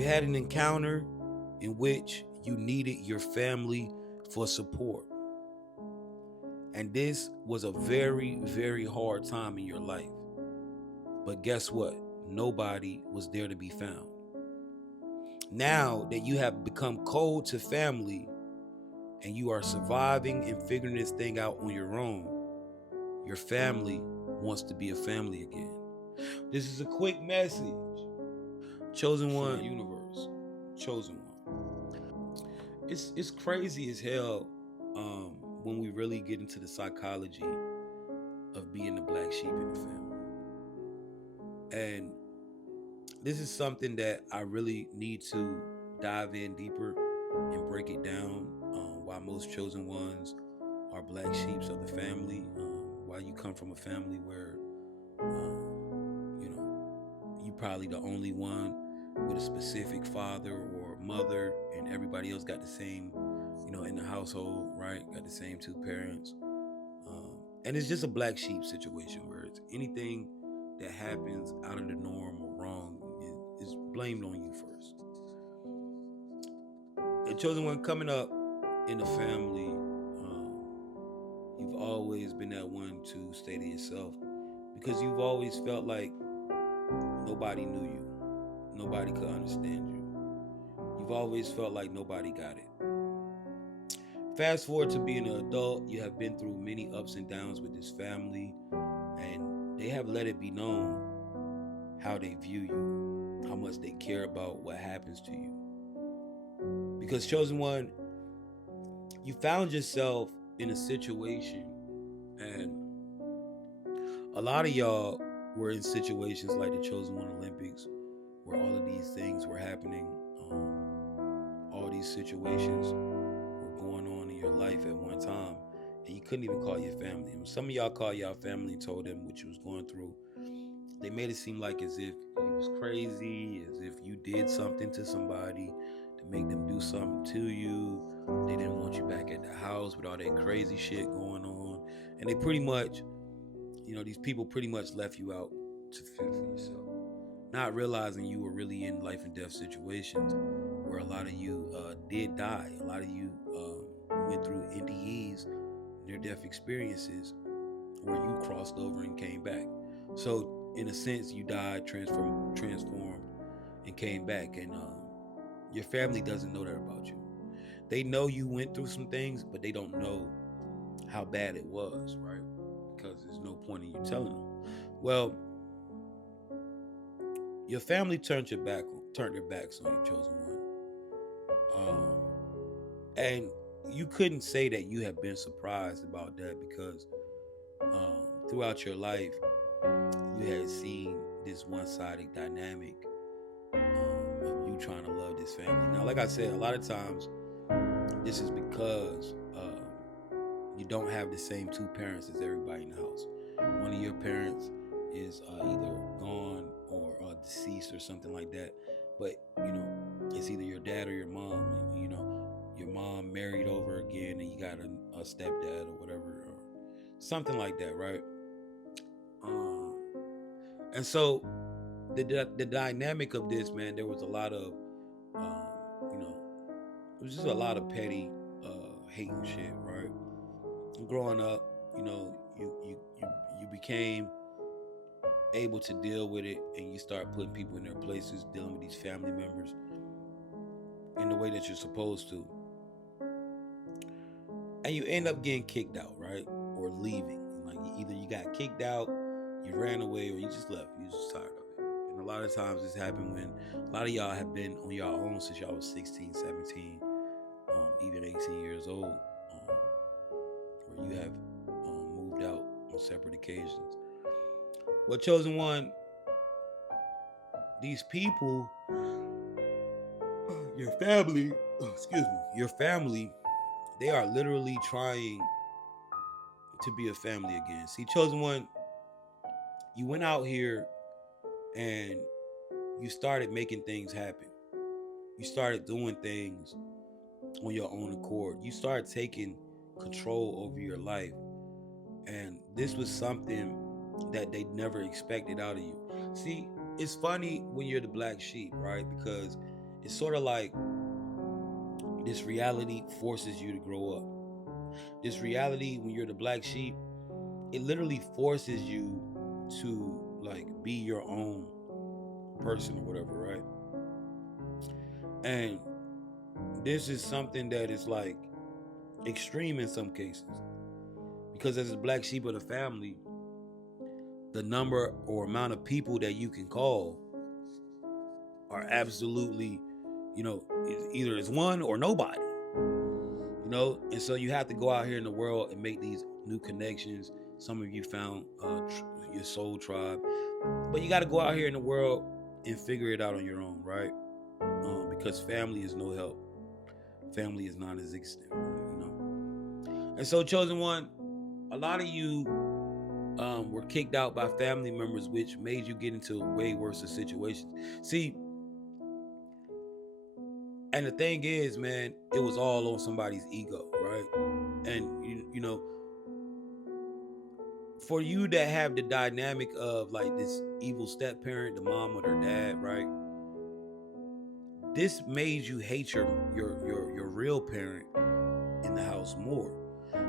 You had an encounter in which you needed your family for support. And this was a very, very hard time in your life. But guess what? Nobody was there to be found. Now that you have become cold to family and you are surviving and figuring this thing out on your own, your family wants to be a family again. This is a quick message. Chosen one, universe. Chosen one. It's crazy as hell when we really get into the psychology of being the black sheep in the family. And this is something that I really need to dive in deeper and break it down. Why most chosen ones are black sheeps of the family. Why you come from a family where, you probably the only one with a specific father or mother, and everybody else got the same, in the household, right? Got the same two parents. And it's just a black sheep situation where it's anything that happens out of the norm or wrong is blamed on you first. The chosen one coming up in the family, you've always been that one to stay to yourself because you've always felt like nobody knew you, nobody could understand you. You've always felt like nobody got it. Fast forward to being an adult, you have been through many ups and downs with this family, and they have let it be known how they view you, how much they care about what happens to you. Because chosen one, you found yourself in a situation, and a lot of y'all were in situations like the Chosen One Olympics, where all of these things were happening, all these situations were going on in your life at one time, and you couldn't even call your family. And some of y'all called y'all family and told them what you was going through. They made it seem like as if you was crazy, as if you did something to somebody to make them do something to you. They didn't want you back at the house with all that crazy shit going on. And they pretty much, these people pretty much left you out to fend for yourself, not realizing you were really in life and death situations where a lot of you did die. A lot of you went through NDEs, near-death experiences, where you crossed over and came back. So in a sense, you died, transformed, and came back. And your family doesn't know that about you. They know you went through some things, but they don't know how bad it was, right? Because there's no point in you telling them. Well, your family turned their backs on you, chosen one. And you couldn't say that you have been surprised about that because throughout your life, you had seen this one-sided dynamic of you trying to love this family. Now, like I said, a lot of times this is because you don't have the same two parents as everybody in the house. One of your parents is either gone or deceased or something like that. But, it's either your dad or your mom. And, your mom married over again and you got a stepdad or whatever, or something like that, right? And so the dynamic of this, man, there was a lot of, it was just a lot of petty hate and shit, right? Growing up, you became able to deal with it, and you start putting people in their places, dealing with these family members in the way that you're supposed to, and you end up getting kicked out, right, or leaving. Like either you got kicked out, you ran away, or you just left. You just tired of it. And a lot of times this happened when a lot of y'all have been on y'all own since y'all was 16, 17, even 18 years old, where you have moved out on separate occasions. Well, chosen one, these people, your family, they are literally trying to be a family again. See, chosen one, you went out here and you started making things happen. You started doing things on your own accord. You started taking control over your life. And this was something that they never expected out of you. See, it's funny when you're the black sheep, right? Because It's sort of like this reality forces you to grow up. This reality, when you're the black sheep, it literally forces you to like be your own person or whatever, right? And this is something that is like extreme in some cases, because as a black sheep of the family, the number or amount of people that you can call are absolutely, either it's one or nobody, and so you have to go out here in the world and make these new connections. Some of you found your soul tribe, but you got to go out here in the world and figure it out on your own, right? Because family is no help. Family is non-existent, And so, chosen one, a lot of you were kicked out by family members, which made you get into way worse situations. See, and the thing is, man, it was all on somebody's ego, right? And for you to have the dynamic of like this evil step parent, the mom or their dad, right? This made you hate your real parent in the house more,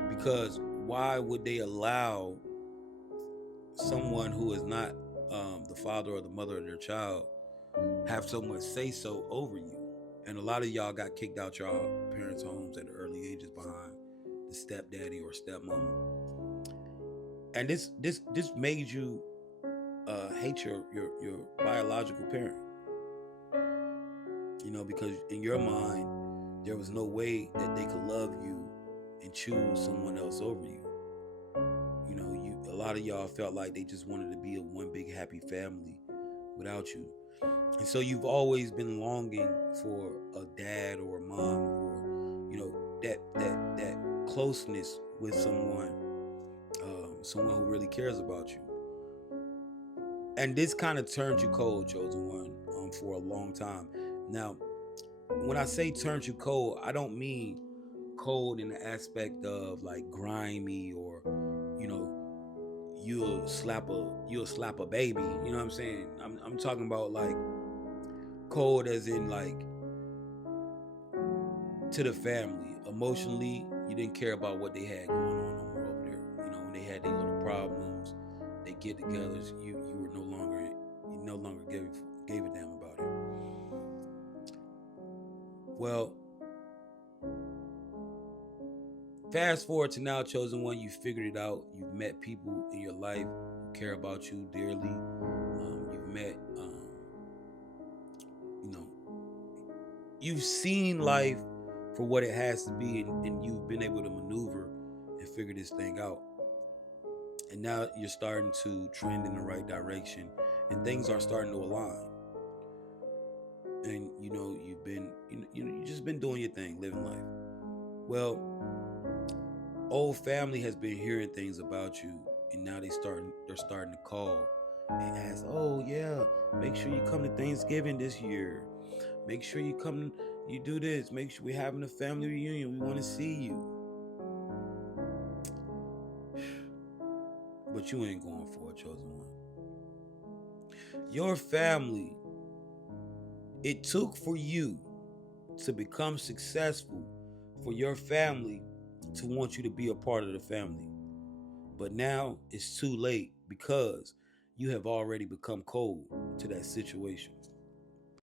because why would they allow someone who is not the father or the mother of their child have so much say so over you? And a lot of y'all got kicked out y'all parents' homes at the early ages behind the stepdaddy or stepmama, and this made you hate your biological parent. Because in your mind there was no way that they could love you and choose someone else over you. A lot of y'all felt like they just wanted to be a one big happy family without you. And so you've always been longing for a dad or a mom, or that closeness with someone who really cares about you. And this kind of turned you cold, chosen one, for a long time. Now, when I say turned you cold, I don't mean cold in the aspect of like grimy or you'll slap a baby, you know what I'm saying? I'm talking about like cold as in like to the family. Emotionally, you didn't care about what they had going on no more over there. When they had their little problems, they get together, you no longer gave a damn about it. Well, fast forward to now, chosen one, you figured it out. You've met people in your life who care about you dearly. You've met, you've seen life for what it has to be, and you've been able to maneuver and figure this thing out. And now you're starting to trend in the right direction, and things are starting to align. And you've been, you just been doing your thing, living life. Well, old family has been hearing things about you, and now they're starting to call and ask, oh yeah, make sure you come to Thanksgiving this year. Make sure you come, you do this. Make sure we're having a family reunion. We want to see you. But you ain't going for it, chosen one. Your family, it took for you to become successful for your family to want you to be a part of the family. But now it's too late, because you have already become cold to that situation.